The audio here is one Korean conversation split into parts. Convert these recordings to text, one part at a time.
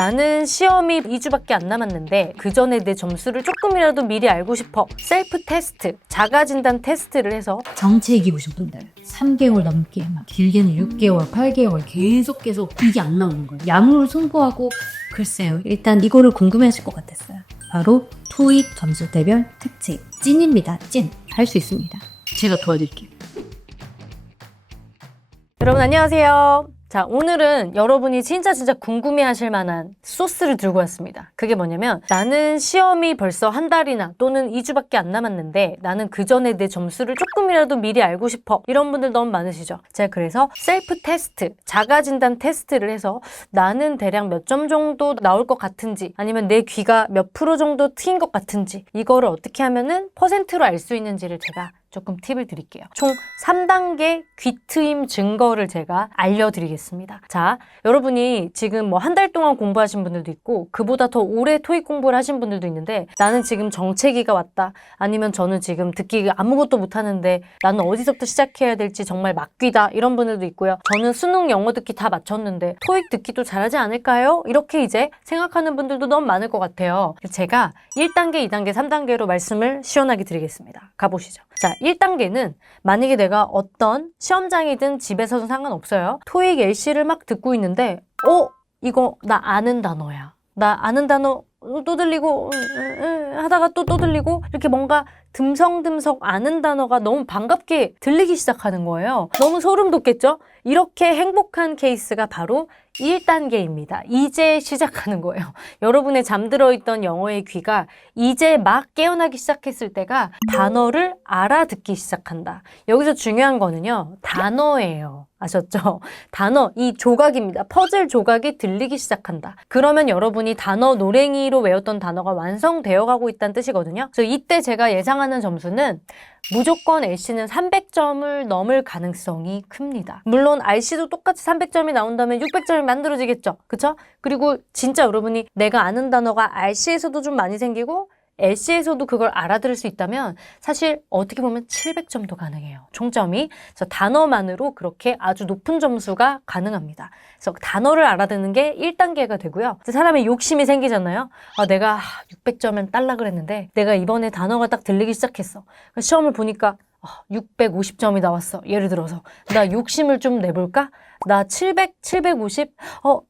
나는 시험이 2주밖에 안 남았는데 그 전에 내 점수를 조금이라도 미리 알고 싶어. 셀프 테스트, 자가진단 테스트를 해서 정체기 보신 분들 3개월 넘게 막 길게는 6개월, 8개월 계속 이게 안 나오는 거예요. 야무를 승부하고 글쎄요. 일단 이거를 궁금해하실 것 같았어요. 바로 토익 점수 대별 특집 찐입니다. 찐. 할 수 있습니다. 제가 도와드릴게요. 여러분 안녕하세요. 자, 오늘은 여러분이 진짜 궁금해하실 만한 소스를 들고 왔습니다. 그게 뭐냐면 나는 시험이 벌써 한 달이나 또는 2주밖에 안 남았는데 나는 그 전에 내 점수를 조금이라도 미리 알고 싶어. 이런 분들 너무 많으시죠? 제가 그래서 셀프 테스트, 자가진단 테스트를 해서 나는 대략 몇 점 정도 나올 것 같은지 아니면 내 귀가 몇 프로 정도 트인 것 같은지 이거를 어떻게 하면은 퍼센트로 알 수 있는지를 제가 조금 팁을 드릴게요. 총 3단계 귀트임 증거를 제가 알려드리겠습니다. 자, 여러분이 지금 뭐 한 달 동안 공부하신 분들도 있고 그보다 더 오래 토익 공부를 하신 분들도 있는데 나는 지금 정체기가 왔다. 아니면 저는 지금 듣기 아무것도 못하는데 나는 어디서부터 시작해야 될지 정말 막귀다. 이런 분들도 있고요. 저는 수능 영어 듣기 다 마쳤는데 토익 듣기도 잘하지 않을까요? 이렇게 이제 생각하는 분들도 너무 많을 것 같아요. 제가 1단계, 2단계, 3단계로 말씀을 시원하게 드리겠습니다. 가보시죠. 자, 1단계는 만약에 내가 어떤 시험장이든 집에서는 상관없어요. 토익 LC를 막 듣고 있는데 이거 나 아는 단어야. 나 아는 단어 또 들리고 하다가 또 들리고 이렇게 뭔가 듬성듬성 아는 단어가 너무 반갑게 들리기 시작하는 거예요. 너무 소름 돋겠죠? 이렇게 행복한 케이스가 바로 1단계입니다. 이제 시작하는 거예요. 여러분의 잠들어 있던 영어의 귀가 이제 막 깨어나기 시작했을 때가 단어를 알아듣기 시작한다. 여기서 중요한 거는요. 단어예요. 아셨죠? 단어, 이 조각입니다. 퍼즐 조각이 들리기 시작한다. 그러면 여러분이 단어 노랭이로 외웠던 단어가 완성되어 가고 있다는 뜻이거든요. 그래서 이때 제가 예상하는 점수는 무조건 LC는 300점을 넘을 가능성이 큽니다. 물론 RC도 똑같이 300점이 나온다면 600점이 만들어지겠죠. 그쵸? 그리고 진짜 여러분이 내가 아는 단어가 RC에서도 좀 많이 생기고 LC에서도 그걸 알아들을 수 있다면 사실 어떻게 보면 700점도 가능해요. 총점이. 그래서 단어만으로 그렇게 아주 높은 점수가 가능합니다. 그래서 단어를 알아듣는 게 1단계가 되고요. 사람의 욕심이 생기잖아요. 내가 600점은 딸라 그랬는데 내가 이번에 단어가 딱 들리기 시작했어. 시험을 보니까 650점이 나왔어. 예를 들어서 나 욕심을 좀 내볼까? 나 700, 750,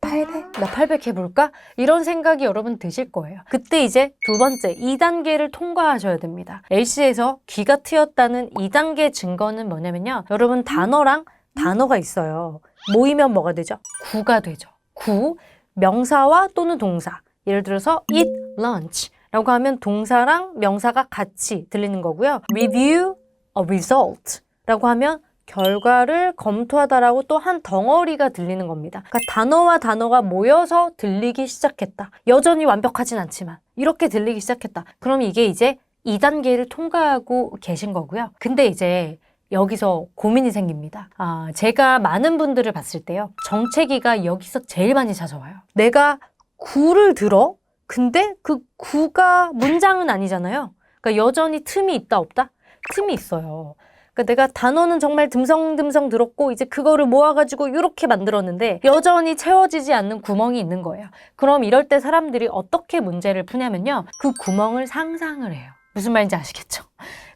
800, 나 800 해볼까? 이런 생각이 여러분 드실 거예요. 그때 이제 두 번째 2단계를 통과하셔야 됩니다. LC에서 귀가 트였다는 2단계 증거는 뭐냐면요. 여러분 단어랑 단어가 있어요. 모이면 뭐가 되죠? 구가 되죠. 구, 명사와 또는 동사. 예를 들어서 eat lunch 라고 하면 동사랑 명사가 같이 들리는 거고요. review a result 라고 하면 결과를 검토하다라고 또 한 덩어리가 들리는 겁니다. 그러니까 단어와 단어가 모여서 들리기 시작했다. 여전히 완벽하진 않지만 이렇게 들리기 시작했다. 그럼 이게 이제 2단계를 통과하고 계신 거고요. 근데 이제 여기서 고민이 생깁니다. 제가 많은 분들을 봤을 때요. 정체기가 여기서 제일 많이 찾아와요. 내가 구를 들어? 근데 그 구가 문장은 아니잖아요. 그러니까 여전히 틈이 있다 없다? 틈이 있어요. 그러니까 내가 단어는 정말 듬성듬성 들었고 이제 그거를 모아가지고 이렇게 만들었는데 여전히 채워지지 않는 구멍이 있는 거예요. 그럼 이럴 때 사람들이 어떻게 문제를 푸냐면요. 그 구멍을 상상을 해요. 무슨 말인지 아시겠죠?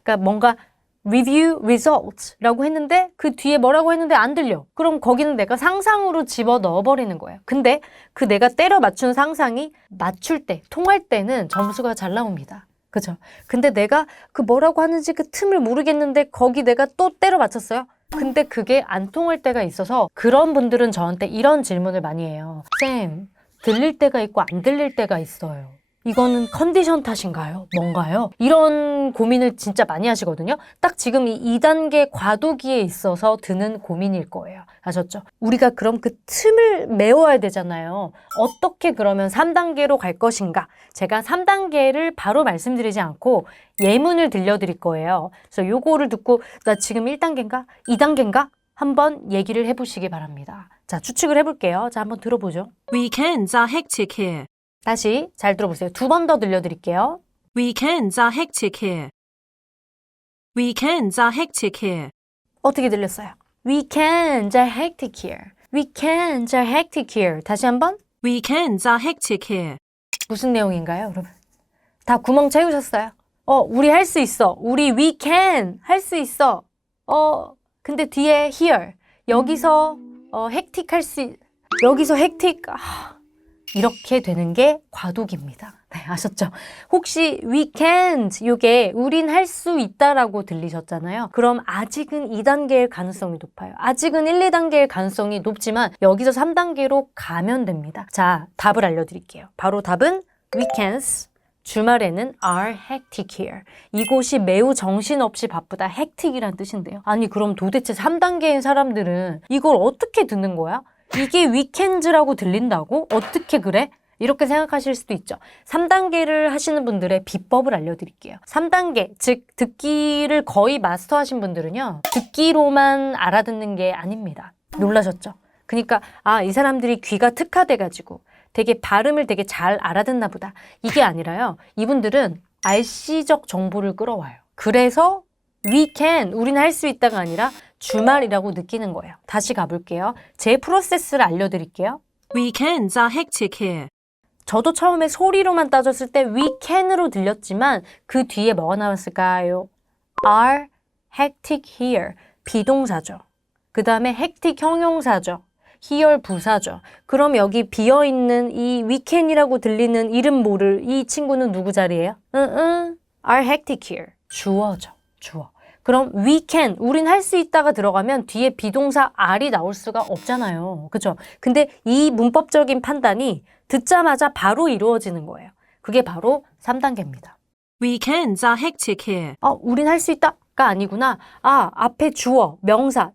그러니까 뭔가 review results라고 했는데 그 뒤에 뭐라고 했는데 안 들려. 그럼 거기는 내가 상상으로 집어 넣어버리는 거예요. 근데 그 내가 때려 맞춘 상상이 맞출 때, 통할 때는 점수가 잘 나옵니다. 그죠? 근데 내가 그 뭐라고 하는지 그 틈을 모르겠는데 거기 내가 또 때려 맞췄어요? 근데 그게 안 통할 때가 있어서 그런 분들은 저한테 이런 질문을 많이 해요. 쌤, 들릴 때가 있고 안 들릴 때가 있어요. 이거는 컨디션 탓인가요? 뭔가요? 이런 고민을 진짜 많이 하시거든요. 딱 지금 이 2단계 과도기에 있어서 드는 고민일 거예요. 아셨죠? 우리가 그럼 그 틈을 메워야 되잖아요. 어떻게 그러면 3단계로 갈 것인가? 제가 3단계를 바로 말씀드리지 않고 예문을 들려드릴 거예요. 그래서 요거를 듣고 나 지금 1단계인가? 2단계인가? 한번 얘기를 해보시기 바랍니다. 자, 추측을 해볼게요. 자, 한번 들어보죠. Weekends are hectic here. 다시 잘 들어보세요. 두 번 더 들려드릴게요. Weekends are hectic here. Weekends are hectic here. 어떻게 들렸어요? Weekends are hectic here. Weekends are hectic here. 다시 한번. Weekends are hectic here. 무슨 내용인가요, 여러분? 다 구멍 채우셨어요? 우리 할 수 있어. 우리 we can 할 수 있어. 근데 뒤에 here 여기서 hectic 여기서 hectic 이렇게 되는 게 과도기입니다. 네, 아셨죠? 혹시 we can't 요게 우린 할 수 있다라고 들리셨잖아요. 그럼 아직은 2단계일 가능성이 높아요. 아직은 1, 2단계일 가능성이 높지만 여기서 3단계로 가면 됩니다. 자, 답을 알려드릴게요. 바로 답은 weekends 주말에는 are hectic here. 이곳이 매우 정신없이 바쁘다. hectic이란 뜻인데요. 아니 그럼 도대체 3단계인 사람들은 이걸 어떻게 듣는 거야? 이게 weekends라고 들린다고? 어떻게 그래? 이렇게 생각하실 수도 있죠. 3단계를 하시는 분들의 비법을 알려드릴게요. 3단계, 즉 듣기를 거의 마스터하신 분들은요. 듣기로만 알아듣는 게 아닙니다. 놀라셨죠? 그러니까 이 사람들이 귀가 특화돼가지고 되게 발음을 되게 잘 알아듣나 보다. 이게 아니라요. 이분들은 알시적 정보를 끌어와요. 그래서 we can, 우리는 할 수 있다가 아니라 주말이라고 느끼는 거예요. 다시 가볼게요. 제 프로세스를 알려드릴게요. Weekends are hectic here. 저도 처음에 소리로만 따졌을 때 we can으로 들렸지만 그 뒤에 뭐가 나왔을까요? are hectic here. 비동사죠. 그 다음에 hectic 형용사죠. here 부사죠. 그럼 여기 비어있는 이 weekend이라고 들리는 이름 모를 이 친구는 누구 자리예요? are hectic here. 주어죠. 주어. 그럼 we can, 우린 할 수 있다가 들어가면 뒤에 비동사 are이 나올 수가 없잖아요. 그죠? 근데 이 문법적인 판단이 듣자마자 바로 이루어지는 거예요. 그게 바로 3단계입니다. Weekends are hectic here. 우린 할 수 있다가 아니구나. 앞에 주어, 명사,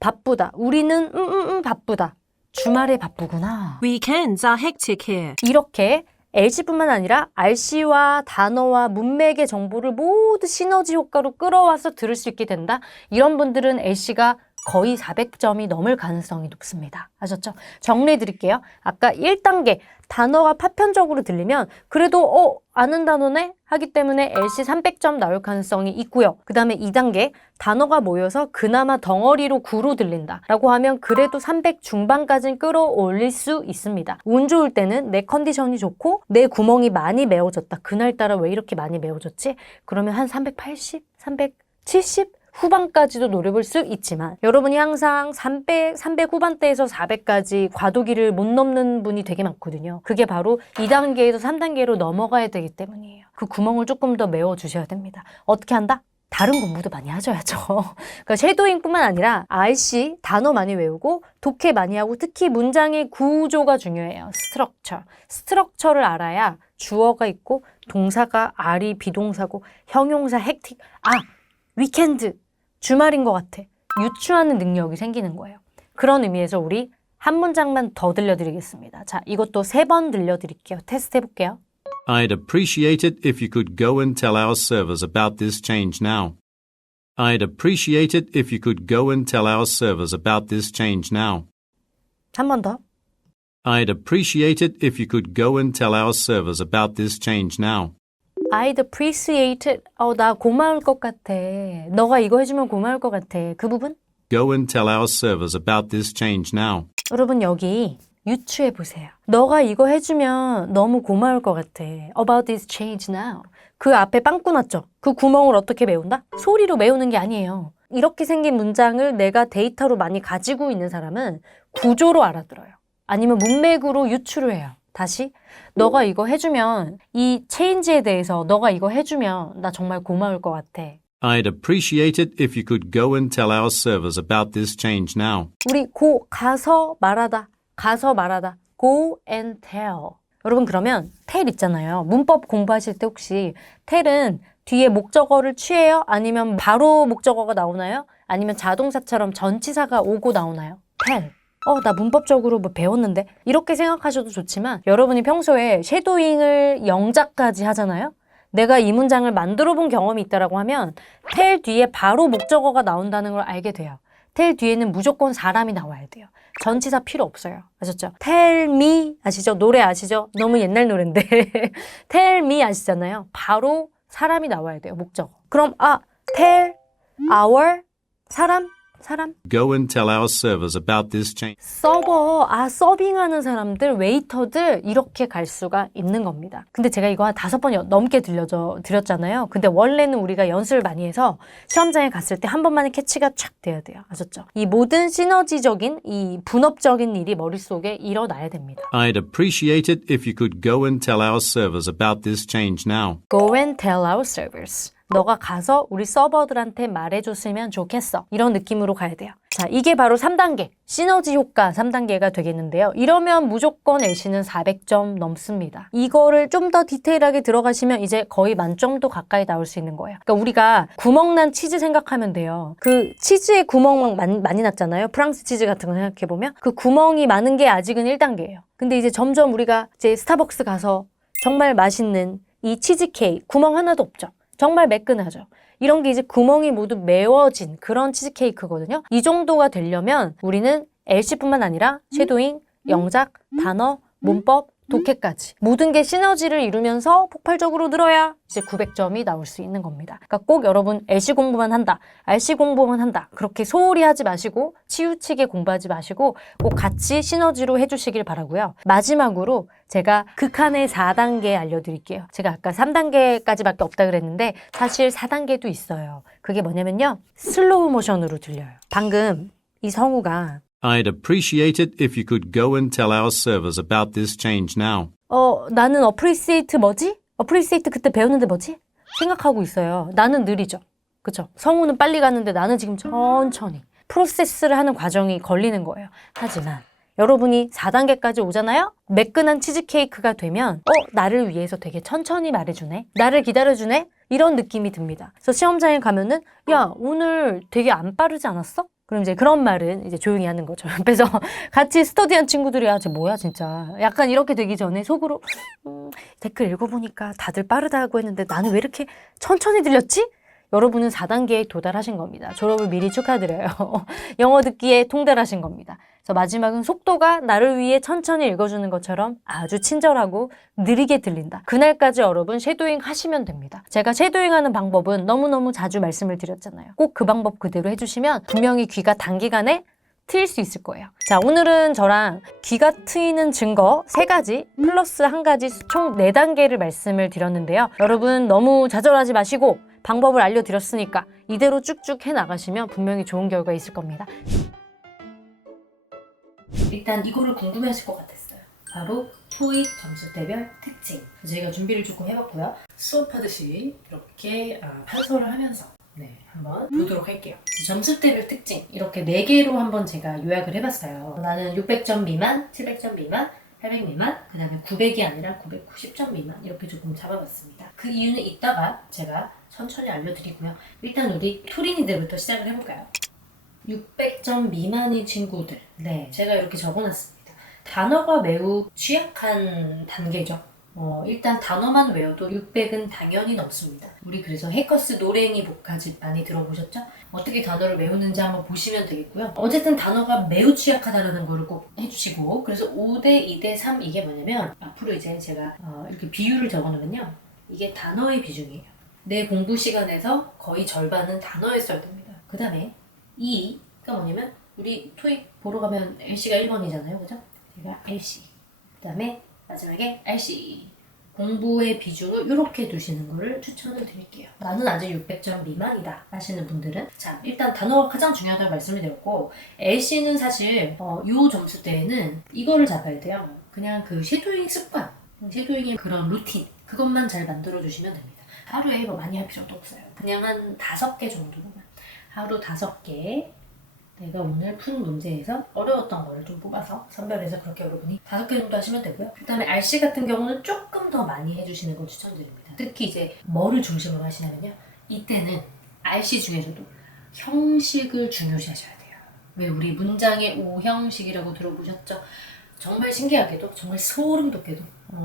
바쁘다. 우리는 바쁘다. 주말에 바쁘구나. Weekends are hectic here. 이렇게 LC뿐만 아니라 RC와 단어와 문맥의 정보를 모두 시너지 효과로 끌어와서 들을 수 있게 된다. 이런 분들은 LC가 거의 400점이 넘을 가능성이 높습니다. 아셨죠? 정리해 드릴게요. 아까 1단계 단어가 파편적으로 들리면 그래도 아는 단어네? 하기 때문에 LC 300점 나올 가능성이 있고요. 그 다음에 2단계 단어가 모여서 그나마 덩어리로 구로 들린다 라고 하면 그래도 300 중반까지는 끌어올릴 수 있습니다. 운 좋을 때는 내 컨디션이 좋고 내 구멍이 많이 메워졌다. 그날따라 왜 이렇게 많이 메워졌지? 그러면 한 380? 370? 후반까지도 노려볼 수 있지만 여러분이 항상 300 후반대에서 400까지 과도기를 못 넘는 분이 되게 많거든요. 그게 바로 2단계에서 3단계로 넘어가야 되기 때문이에요. 그 구멍을 조금 더 메워주셔야 됩니다. 어떻게 한다? 다른 공부도 많이 하셔야죠. 그러니까 섀도잉뿐만 아니라 RC 단어 많이 외우고 독해 많이 하고 특히 문장의 구조가 중요해요. 스트럭처를 알아야 주어가 있고 동사가 are이 비동사고 형용사 hectic 위켄드 주말인 것 같아. 유추하는 능력이 생기는 거예요. 그런 의미에서 우리 한 문장만 더 들려드리겠습니다. 자, 이것도 3번 들려드릴게요. 테스트 해볼게요. I'd appreciate it if you could go and tell our servers about this change now. I'd appreciate it if you could go and tell our servers about this change now. 한 번 더. I'd appreciate it if you could go and tell our servers about this change now. I'd appreciate it. 나 고마울 것 같아. 너가 이거 해주면 고마울 것 같아. 그 부분? Go and tell our servers about this change now. 여러분 여기 유추해 보세요. 너가 이거 해주면 너무 고마울 것 같아. About this change now. 그 앞에 빵꾸 났죠? 그 구멍을 어떻게 메운다? 소리로 메우는 게 아니에요. 이렇게 생긴 문장을 내가 데이터로 많이 가지고 있는 사람은 구조로 알아들어요. 아니면 문맥으로 유추를 해요. 다시 너가 이거 해주면 이 체인지에 대해서 너가 이거 해주면 나 정말 고마울 것 같아. I'd appreciate it if you could go and tell our servers about this change now. 우리 가서 말하다. Go and tell. 여러분 그러면 tell 있잖아요. 문법 공부하실 때 혹시 tell은 뒤에 목적어를 취해요? 아니면 바로 목적어가 나오나요? 아니면 자동사처럼 전치사가 오고 나오나요? tell. 나 문법적으로 뭐 배웠는데? 이렇게 생각하셔도 좋지만 여러분이 평소에 섀도잉을 영작까지 하잖아요? 내가 이 문장을 만들어 본 경험이 있다라고 하면 tell 뒤에 바로 목적어가 나온다는 걸 알게 돼요. tell 뒤에는 무조건 사람이 나와야 돼요. 전치사 필요 없어요. 아셨죠? tell me 아시죠? 노래 아시죠? 너무 옛날 노래인데 tell me 아시잖아요? 바로 사람이 나와야 돼요. 목적어. 그럼 tell our 사람 사람? Go and tell our servers about this change. 서빙하는 사람들, 웨이터들 이렇게 갈 수가 있는 겁니다. 근데 제가 이거 한 5번 넘게 드렸잖아요. 근데 원래는 우리가 연습을 많이 해서 시험장에 갔을 때 한 번만에 캐치가 촥 돼야 돼요. 아셨죠? 이 모든 시너지적인, 이 분업적인 일이 머릿속에 일어나야 됩니다. I'd appreciate it if you could go and tell our servers about this change now. Go and tell our servers. 너가 가서 우리 서버들한테 말해줬으면 좋겠어. 이런 느낌으로 가야 돼요. 자, 이게 바로 3단계. 시너지 효과 3단계가 되겠는데요. 이러면 무조건 LC는 400점 넘습니다. 이거를 좀 더 디테일하게 들어가시면 이제 거의 만점도 가까이 나올 수 있는 거예요. 그러니까 우리가 구멍난 치즈 생각하면 돼요. 그 치즈에 구멍 많이 났잖아요. 프랑스 치즈 같은 거 생각해보면. 그 구멍이 많은 게 아직은 1단계예요. 근데 이제 점점 우리가 이제 스타벅스 가서 정말 맛있는 이 치즈케이크 구멍 하나도 없죠. 정말 매끈하죠. 이런 게 이제 구멍이 모두 메워진 그런 치즈케이크거든요. 이 정도가 되려면 우리는 LC뿐만 아니라 쉐도잉, 영작, 단어, 문법, 독해까지 모든 게 시너지를 이루면서 폭발적으로 늘어야 이제 900점이 나올 수 있는 겁니다. 그러니까 꼭 여러분 LC 공부만 한다, RC 공부만 한다 그렇게 소홀히 하지 마시고 치우치게 공부하지 마시고 꼭 같이 시너지로 해주시길 바라고요. 마지막으로 제가 극한의 4단계 알려드릴게요. 제가 아까 3단계까지밖에 없다 그랬는데 사실 4단계도 있어요. 그게 뭐냐면요. 슬로우 모션으로 들려요. 방금 이 성우가 I'd appreciate it if you could go and tell our servers about this change now. 나는 appreciate 뭐지? appreciate 그때 배웠는데 뭐지? 생각하고 있어요. 나는 느리죠. 그쵸? 성우는 빨리 가는데 나는 지금 천천히 프로세스를 하는 과정이 걸리는 거예요. 하지만 여러분이 4단계까지 오잖아요? 매끈한 치즈케이크가 되면 나를 위해서 되게 천천히 말해주네? 나를 기다려주네? 이런 느낌이 듭니다. 그래서 시험장에 가면은 야, 오늘 되게 안 빠르지 않았어? 그럼 이제 그런 말은 이제 조용히 하는 거죠. 그래서 같이 스터디한 친구들이 쟤 뭐야 진짜. 약간 이렇게 되기 전에 속으로 댓글 읽어보니까 다들 빠르다고 했는데 나는 왜 이렇게 천천히 들렸지? 여러분은 4단계에 도달하신 겁니다. 졸업을 미리 축하드려요. 영어 듣기에 통달하신 겁니다. 그래서 마지막은 속도가 나를 위해 천천히 읽어주는 것처럼 아주 친절하고 느리게 들린다. 그날까지 여러분 쉐도잉 하시면 됩니다. 제가 쉐도잉하는 방법은 너무너무 자주 말씀을 드렸잖아요. 꼭 그 방법 그대로 해주시면 분명히 귀가 단기간에 트일 수 있을 거예요. 자, 오늘은 저랑 귀가 트이는 증거 3가지 플러스 1가지 총 4단계를 말씀을 드렸는데요. 여러분 너무 좌절하지 마시고 방법을 알려드렸으니까 이대로 쭉쭉 해나가시면 분명히 좋은 결과 있을 겁니다. 일단 이거를 궁금해하실 것 같았어요. 바로 토익 점수대별 특징. 제가 준비를 조금 해봤고요. 수업하듯이 이렇게 판서를 하면서 한번 보도록 할게요. 점수대별 특징 이렇게 4개로 한번 제가 요약을 해봤어요. 나는 600점 미만, 700점 미만, 800 미만, 그 다음에 900이 아니라 990점 미만 이렇게 조금 잡아봤습니다. 그 이유는 이따가 제가 천천히 알려드리고요. 일단 우리 토린이들부터 시작을 해볼까요? 600점 미만의 친구들. 제가 이렇게 적어놨습니다. 단어가 매우 취약한 단계죠. 일단 단어만 외워도 600은 당연히 넘습니다. 우리 그래서 해커스 노랭이 복화집 많이 들어보셨죠? 어떻게 단어를 외우는지 한번 보시면 되겠고요. 어쨌든 단어가 매우 취약하다는 거를 꼭 해주시고 그래서 5대 2대 3 이게 뭐냐면 앞으로 이제 제가 이렇게 비율을 적어놓으면요. 이게 단어의 비중이에요. 내 공부 시간에서 거의 절반은 단어에 써야 됩니다. 그 다음에 2가 뭐냐면 우리 토익 보러 가면 LC가 1번이잖아요. 그죠? 제가 LC 그 다음에 마지막에 RC 공부의 비중을 이렇게 두시는 거를 추천을 드릴게요. 나는 아직 600점 미만이다 하시는 분들은 자 일단 단어가 가장 중요하다고 말씀을 드렸고 LC는 사실 이 점수대에는 이거를 잡아야 돼요. 그냥 그 쉐도잉 습관 쉐도잉의 그런 루틴 그것만 잘 만들어 주시면 됩니다. 하루에 뭐 많이 할 필요도 없어요. 그냥 한 5개 정도로만 하루 5개 내가 오늘 푼 문제에서 어려웠던 거를 좀 뽑아서 선별해서 그렇게 여러분이 5개 정도 하시면 되고요. 그 다음에 RC 같은 경우는 조금 더 많이 해주시는 걸 추천드립니다. 특히 이제 뭐를 중심으로 하시냐면요. 이때는 RC 중에서도 형식을 중요시하셔야 돼요. 왜 우리 문장의 5형식이라고 들어보셨죠? 정말 신기하게도 정말 소름 돋게도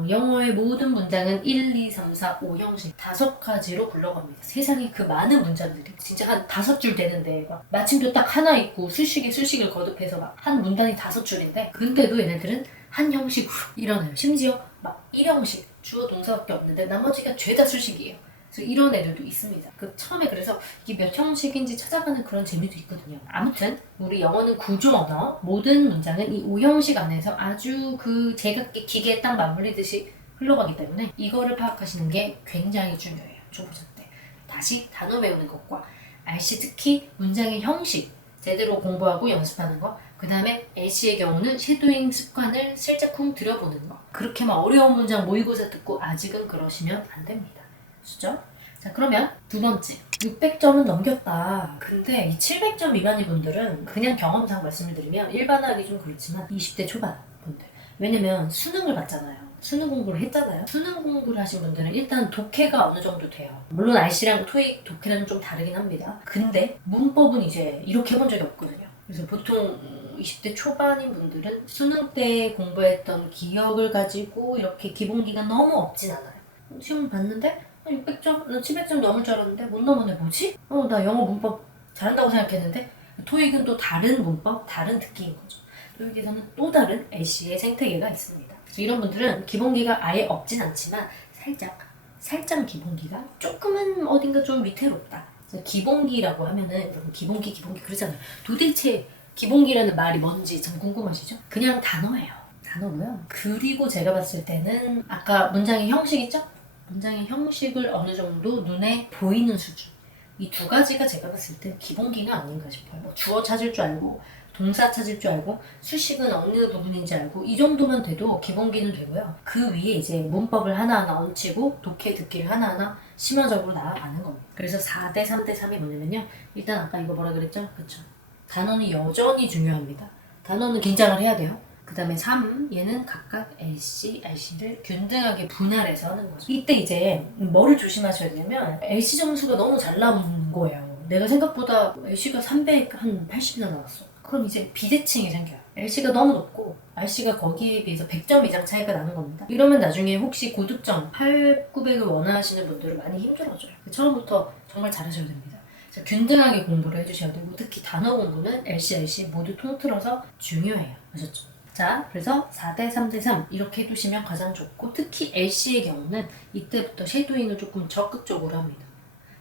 영어의 모든 문장은 1, 2, 3, 4, 5형식 5가지로 굴러갑니다. 세상에 그 많은 문장들이 진짜 한 5줄 되는데 막 마침표 딱 하나 있고 수식을 거듭해서 막 한 문단이 5줄인데 근데도 얘네들은 한 형식으로 일어나요. 심지어 막 1형식 주어 동사밖에 없는데 나머지가 죄다 수식이에요. 그래서 이런 애들도 있습니다. 그 처음에 그래서 이게 몇 형식인지 찾아가는 그런 재미도 있거든요. 아무튼 우리 영어는 구조 언어, 모든 문장은 이 5형식 안에서 아주 그 제각기 기계에 딱 맞물리듯이 흘러가기 때문에 이거를 파악하시는 게 굉장히 중요해요. 초보자 때. 다시 단어 외우는 것과 RC 특히 문장의 형식 제대로 공부하고 연습하는 거, 그 다음에 LC의 경우는 쉐도잉 습관을 슬쩍쿵 들여보는 거. 그렇게만 어려운 문장 모의고사 듣고 아직은 그러시면 안 됩니다. 아시죠? 자, 그러면 두 번째. 600점은 넘겼다. 근데 이 700점 미만인 분들은 그냥 경험상 말씀을 드리면 일반화하기 좀 그렇지만 20대 초반 분들. 왜냐면 수능을 봤잖아요. 수능 공부를 했잖아요. 수능 공부를 하신 분들은 일단 독해가 어느 정도 돼요. 물론 RC랑 토익 독해는 좀 다르긴 합니다. 근데 문법은 이제 이렇게 해본 적이 없거든요. 그래서 보통 20대 초반인 분들은 수능 때 공부했던 기억을 가지고 이렇게 기본기가 너무 없진 않아요. 시험 봤는데 600점? 나 700점 넘을 줄 알았는데 못 넘었네. 뭐지? 나 영어 문법 잘한다고 생각했는데 토익은 또 다른 문법, 다른 듣기인 거죠. 토익에서는 또 다른 LC의 생태계가 있습니다. 이런 분들은 기본기가 아예 없진 않지만 살짝 기본기가 조금은 어딘가 좀 위태롭다. 기본기라고 하면은 기본기 그러잖아요. 도대체 기본기라는 말이 뭔지 참 궁금하시죠? 그냥 단어예요. 단어고요. 그리고 제가 봤을 때는 아까 문장의 형식 있죠? 문장의 형식을 어느 정도 눈에 보이는 수준. 이 두 가지가 제가 봤을 때 기본기가 아닌가 싶어요. 뭐 주어 찾을 줄 알고 동사 찾을 줄 알고 수식은 어느 부분인지 알고 이 정도만 돼도 기본기는 되고요. 그 위에 이제 문법을 하나하나 얹히고 독해 듣기를 하나하나 심화적으로 나아가는 겁니다. 그래서 4대 3대 3이 뭐냐면요. 일단 아까 이거 뭐라 그랬죠? 그쵸? 단어는 여전히 중요합니다. 단어는 긴장을 해야 돼요. 그 다음에 3, 얘는 각각 LC, RC를 균등하게 분할해서 하는 거죠. 이때 이제 뭐를 조심하셔야 되냐면 LC 점수가 너무 잘 나온 거예요. 내가 생각보다 LC가 380이나 나왔어. 그럼 이제 비대칭이 생겨요. LC가 너무 높고 RC가 거기에 비해서 100점 이상 차이가 나는 겁니다. 이러면 나중에 혹시 고득점 8, 900을 원하시는 분들은 많이 힘들어져요. 처음부터 정말 잘하셔야 됩니다. 자, 균등하게 공부를 해주셔야 되고 특히 단어 공부는 LC, RC 모두 통틀어서 중요해요. 아셨죠? 자, 그래서 4대 3대 3 이렇게 해두시면 가장 좋고 특히 LC의 경우는 이때부터 쉐도잉을 조금 적극적으로 합니다.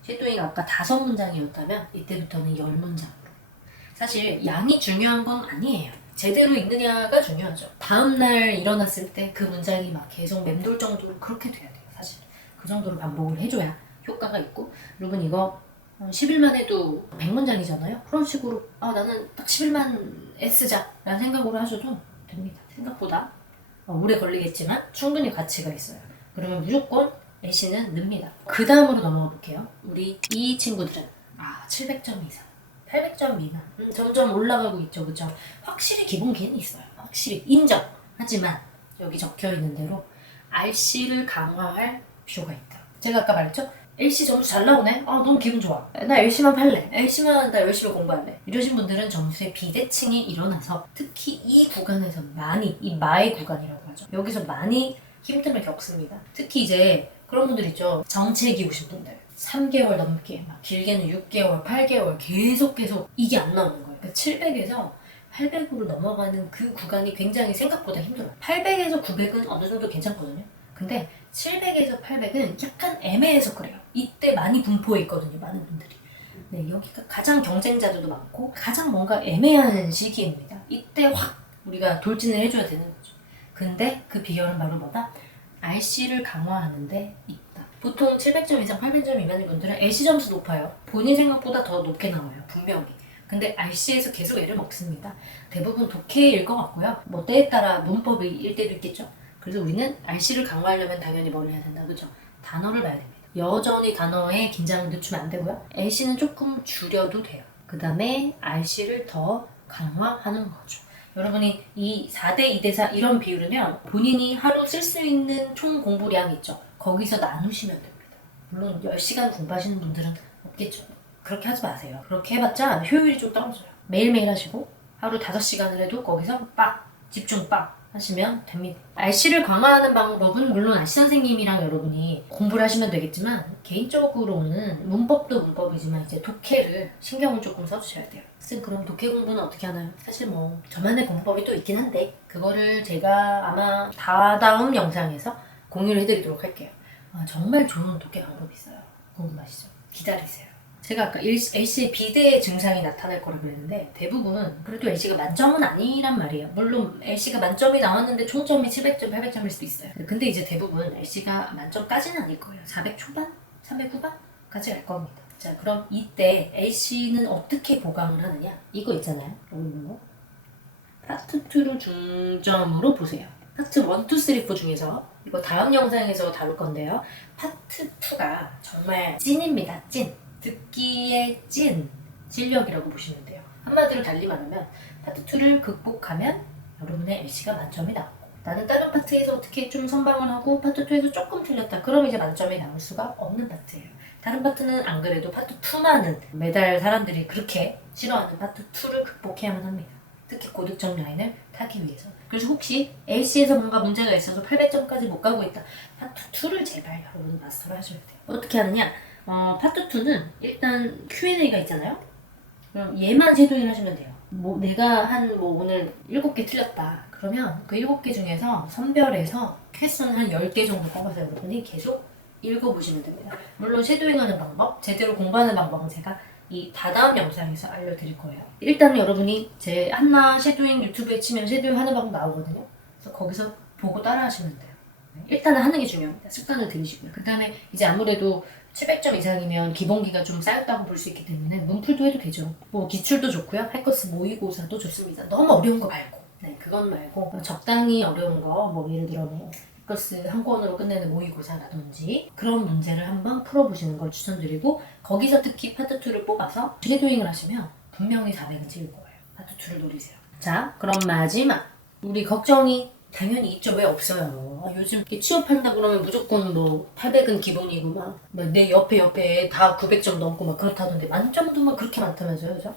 쉐도잉 아까 5문장이었다면 이때부터는 10문장으로. 사실 양이 중요한 건 아니에요. 제대로 읽느냐가 중요하죠. 다음날 일어났을 때 그 문장이 막 계속 맴돌 정도로 그렇게 돼야 돼요. 사실 그 정도로 반복을 해줘야 효과가 있고 여러분 이거 10일만 해도 100문장이잖아요. 그런 식으로 나는 딱 11만 S자 라는 생각으로 하셔도 됩니다. 생각보다 오래 걸리겠지만 충분히 가치가 있어요. 그러면 무조건 LC는 늡니다. 그 다음으로 넘어가 볼게요. 우리 이 친구들은 700점 이상 800점 미만 점점 올라가고 있죠. 그죠? 확실히 기본기는 있어요. 확실히 인정. 하지만 여기 적혀있는 대로 RC를 강화할 필요가 있다. 제가 아까 말했죠? LC 점수 잘 나오네? 너무 기분 좋아. 나 LC만 팔래. LC만 나 열심히 공부할래. 이러신 분들은 점수의 비대칭이 일어나서 특히 이 구간에서 많이 이 마의 구간이라고 하죠. 여기서 많이 힘듦을 겪습니다. 특히 이제 그런 분들 있죠. 정체기 오신 분들. 3개월 넘게 막 길게는 6개월, 8개월 계속 이게 안 나오는 거예요. 그러니까 700에서 800으로 넘어가는 그 구간이 굉장히 생각보다 힘들어요. 800에서 900은 어느 정도 괜찮거든요. 근데 700에서 800은 약간 애매해서 그래요. 이때 많이 분포해 있거든요. 많은 분들이. 네, 여기가 가장 경쟁자들도 많고 가장 뭔가 애매한 시기입니다. 이때 확 우리가 돌진을 해줘야 되는 거죠. 근데 그 비결은 바로 뭐다? RC를 강화하는 데 있다. 보통 700점 이상 800점 미만인 분들은 LC 점수 높아요. 본인 생각보다 더 높게 나와요. 분명히. 근데 RC에서 계속 애를 먹습니다. 대부분 독해일 것 같고요. 뭐 때에 따라 문법이 일 때도 있겠죠. 그래서 우리는 RC를 강화하려면 당연히 뭘 해야 된다. 그죠? 단어를 봐야 됩니다. 여전히 단어에 긴장을 늦추면 안 되고요. LC는 조금 줄여도 돼요. 그 다음에 RC를 더 강화하는 거죠. 여러분이 이 4대 2대 4 이런 비율이면 본인이 하루 쓸 수 있는 총 공부량이 있죠. 거기서 나누시면 됩니다. 물론 10시간 공부하시는 분들은 없겠죠. 그렇게 하지 마세요. 그렇게 해봤자 효율이 좀 떨어져요. 매일매일 하시고 하루 5시간을 해도 거기서 빡! 집중 빡! 하시면 됩니다. RC를 강화하는 방법은 물론 RC 선생님이랑 여러분이 공부를 하시면 되겠지만 개인적으로는 문법도 문법이지만 이제 독해를 신경을 조금 써주셔야 돼요. 선생님 그럼 독해 공부는 어떻게 하나요? 사실 뭐 저만의 공법이 또 있긴 한데 그거를 제가 아마 다음 영상에서 공유를 해드리도록 할게요. 정말 좋은 독해 방법이 있어요. 궁금하시죠? 기다리세요. 제가 아까 L씨의 비대 증상이 나타날 거라 그랬는데 대부분 그래도 L씨가 만점은 아니란 말이에요. 물론 L씨가 만점이 나왔는데 총점이 700점, 800점일 수도 있어요. 근데 이제 대부분 L씨가 만점까지는 아닐 거예요. 400 초반? 300 후반까지 갈 겁니다. 자, 그럼 이때 L씨는 어떻게 보강을 하느냐? 이거 있잖아요. 이거. 파트 2를 중점으로 보세요. 파트 1, 2, 3, 4 중에서 이거 다음 영상에서 다룰 건데요. 파트 2가 정말 찐입니다. 찐. 듣기의 찐 실력이라고 보시면 돼요. 한마디로 달리 말하면 파트 2를 극복하면 여러분의 L씨가 만점이 나오고 나는 다른 파트에서 어떻게 좀 선방을 하고 파트 2에서 조금 틀렸다. 그럼 이제 만점이 나올 수가 없는 파트예요. 다른 파트는 안 그래도 파트 2만은 매달 사람들이 그렇게 싫어하는 파트 2를 극복해야만 합니다. 특히 고득점 라인을 타기 위해서. 그래서 혹시 L씨에서 뭔가 문제가 있어서 800점까지 못 가고 있다. 파트 2를 제발 여러분 마스터를 하셔야 돼요. 어떻게 하느냐? 파트 2는 일단 Q&A가 있잖아요. 그럼 얘만 쉐도잉 하시면 돼요. 뭐 내가 오늘 7개 틀렸다. 그러면 그 7개 중에서 선별해서 퀘스천 한 10개 정도 뽑아서 여러분이 계속 읽어보시면 됩니다. 물론 쉐도잉하는 방법, 제대로 공부하는 방법은 제가 이 다다음 영상에서 알려드릴 거예요. 일단은 여러분이 제 한나 쉐도잉 유튜브에 치면 쉐도잉 하는 방법 나오거든요. 그래서 거기서 보고 따라 하시면 돼요. 일단은 하는 게 중요합니다. 습관을 들이시고요. 그 다음에 이제 아무래도 700점 이상이면 기본기가 좀 쌓였다고 볼 수 있기 때문에 문풀도 해도 되죠. 뭐 기출도 좋고요. 할것스 모의고사도 좋습니다. 너무 어려운 거 말고. 네, 그건 말고 적당히 어려운 거, 뭐 예를 들어 뭐 할것스 한 권으로 끝내는 모의고사라든지 그런 문제를 한번 풀어보시는 걸 추천드리고 거기서 특히 파트 2를 뽑아서 쉐도잉을 하시면 분명히 400은 찍을 거예요. 파트 2를 노리세요. 자, 그럼 마지막 우리 걱정이 당연히 있죠. 왜 없어요? 요즘 이렇게 취업한다 그러면 무조건 뭐 800은 기본이고 막 내 옆에 다 900점 넘고 막 그렇다던데 만점도만 그렇게 많다면서요, 그죠?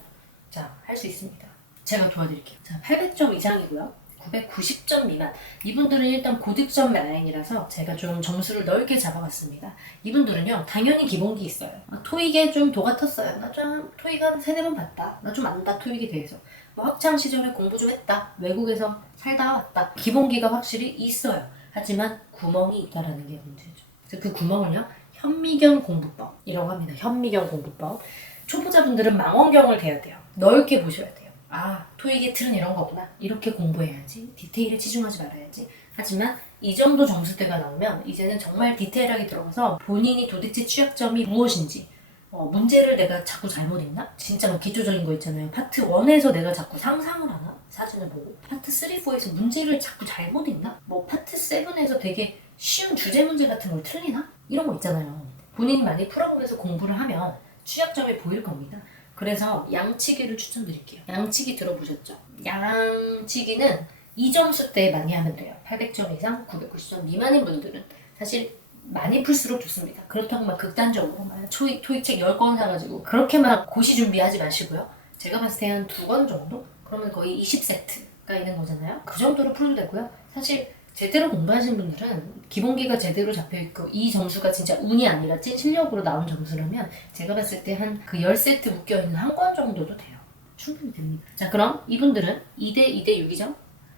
자, 할 수 있습니다. 제가 도와드릴게요. 자, 800점 이상이고요. 990점 미만. 이분들은 일단 고득점 라인이라서 제가 좀 점수를 넓게 잡아봤습니다. 이분들은요, 당연히 기본기 있어요. 토익에 좀 도가 텄어요. 나 좀 토익 한 3-4번 봤다. 나 좀 안다, 토익에 대해서. 뭐 학창 시절에 공부 좀 했다. 외국에서 살다 왔다. 기본기가 확실히 있어요. 하지만 구멍이 있다라는 게 문제죠. 그래서 그 구멍을요, 현미경 공부법이라고 합니다. 현미경 공부법. 초보자분들은 망원경을 대야 돼요. 넓게 보셔야 돼요. 아, 토익의 틀은 이런 거구나. 이렇게 공부해야지. 디테일에 치중하지 말아야지. 하지만 이 정도 점수대가 나오면 이제는 정말 디테일하게 들어가서 본인이 도대체 취약점이 무엇인지 문제를 내가 자꾸 잘못 읽나? 진짜 막 기초적인 거 있잖아요. 파트 1에서 내가 자꾸 상상을 하나? 사진을 보고. 파트 3, 4에서 문제를 자꾸 잘못 읽나? 뭐 파트 7에서 되게 쉬운 주제 문제 같은 걸 틀리나? 이런 거 있잖아요. 본인이 많이 풀어보면서 공부를 하면 취약점이 보일 겁니다. 그래서 양치기를 추천드릴게요. 양치기 들어보셨죠? 양치기는 이 점수대 많이 하면 돼요. 800점 이상, 990점 미만인 분들은 사실 많이 풀수록 좋습니다. 그렇다고 막 극단적으로 막 토익책 10권 사가지고 그렇게 막 고시 준비하지 마시고요. 제가 봤을 때 한 2권 정도? 그러면 거의 20세트가 있는 거잖아요. 그 정도로 풀어도 되고요. 사실 제대로 공부하신 분들은 기본기가 제대로 잡혀있고 이 점수가 진짜 운이 아니라 찐 실력으로 나온 점수라면 제가 봤을 때 한 그 10세트 묶여있는 한 권 정도도 돼요. 충분히 됩니다. 자, 그럼 이분들은 2대 6이죠?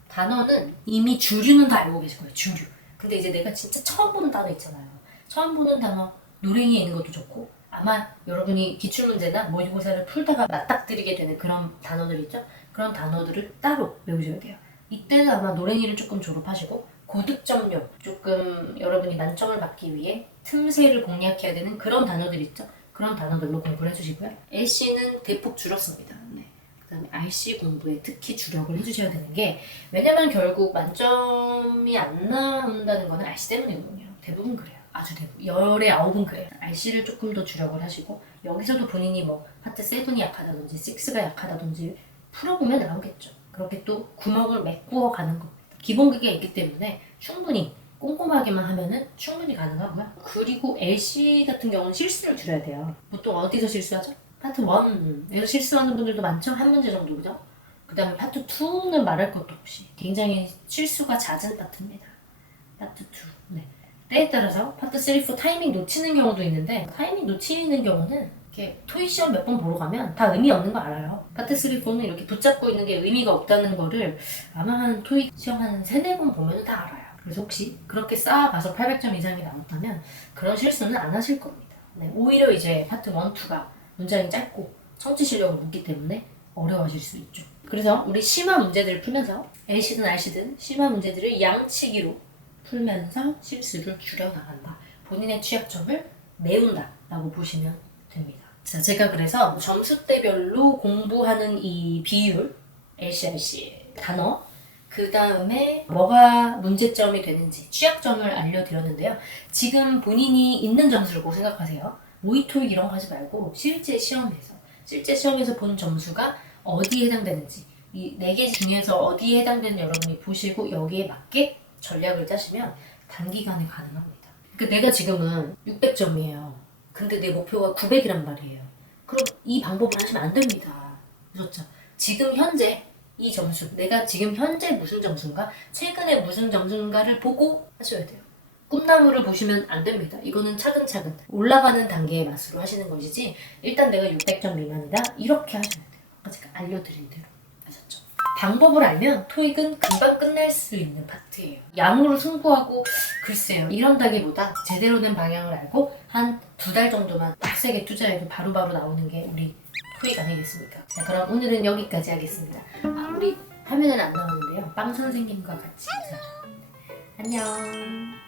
단어는 이미 주류는 다 알고 계실 거예요. 주류. 근데 이제 내가 진짜 처음 보는 단어 있잖아요. 처음 보는 단어 노랭이에 있는 것도 좋고 아마 여러분이 기출문제나 모의고사를 풀다가 맞닥뜨리게 되는 그런 단어들 있죠? 그런 단어들을 따로 외우셔야 돼요. 이때는 아마 노랭이를 조금 졸업하시고 고득점용 조금 여러분이 만점을 받기 위해 틈새를 공략해야 되는 그런 단어들 있죠? 그런 단어들로 공부를 해주시고요. L씨는 대폭 줄었습니다. 네. 그 다음에 RC 공부에 특히 주력을 해주셔야 되는 게 왜냐면 결국 만점이 안 나온다는 거는 RC 때문이거든요. 대부분 그래요. 아주 대부분. 10에 9은 그래요. RC를 조금 더 주력을 하시고 여기서도 본인이 뭐 파트 7이 약하다든지 6가 약하다든지 풀어보면 나오겠죠. 그렇게 또 구멍을 메꾸어 가는 겁니다. 기본기가 있기 때문에 충분히 꼼꼼하게만 하면은 충분히 가능하고요. 그리고 LC 같은 경우는 실수를 줄여야 돼요. 보통 어디서 실수하죠? 파트 1에서 실수하는 분들도 많죠? 한 문제 정도, 그죠? 그 다음에 파트 2는 말할 것도 없이 굉장히 실수가 잦은 파트입니다. 파트 2. 네. 때에 따라서 파트 3, 4 타이밍 놓치는 경우도 있는데 타이밍 놓치는 경우는 이렇게 토익 시험 몇 번 보러 가면 다 의미 없는 거 알아요. 파트 3, 4는 이렇게 붙잡고 있는 게 의미가 없다는 거를 아마 한 토익 시험 한 3-4번 보면 다 알아요. 그래서 혹시 그렇게 쌓아봐서 800점 이상이 나왔다면 그런 실수는 안 하실 겁니다. 네, 오히려 이제 파트 1, 2가 문장이 짧고 청취 실력을 묻기 때문에 어려워질 수 있죠. 그래서 우리 심화 문제들을 풀면서 L시든 R시든 심화 문제들을 양치기로 풀면서 실수를 줄여나간다. 본인의 취약점을 메운다 라고 보시면 됩니다. 자, 제가 그래서 점수대별로 공부하는 이 비율, L시, R시 단어, 그 다음에 뭐가 문제점이 되는지 취약점을 알려드렸는데요. 지금 본인이 있는 점수를 꼭 생각하세요. 모의 토익 이런 거 하지 말고 실제 시험에서 본 점수가 어디에 해당되는지 이 4개 중에서 어디에 해당되는 여러분이 보시고 여기에 맞게 전략을 짜시면 단기간에 가능합니다. 그러니까 내가 지금은 600점이에요. 근데 내 목표가 900이란 말이에요. 그럼 이 방법을 하시면 안 됩니다. 그렇죠? 지금 현재 이 점수, 내가 지금 현재 무슨 점수인가, 최근에 무슨 점수인가를 보고 하셔야 돼요. 꿈나무를 보시면 안 됩니다. 이거는 차근차근 올라가는 단계의 맛으로 하시는 것이지 일단 내가 600점 미만이다 이렇게 하시면 돼요. 아까 제가 알려드린 대로 아셨죠? 방법을 알면 토익은 금방 끝날 수 있는 파트예요. 양으로 승부하고 글쎄요 이런다기보다 제대로 된 방향을 알고 한 2달 정도만 빡세게 투자해도 바로바로 나오는 게 우리 토익 아니겠습니까? 자, 그럼 오늘은 여기까지 하겠습니다. 우리 화면에는 안 나오는데요. 빵 선생님과 같이 인사드립니다. 안녕.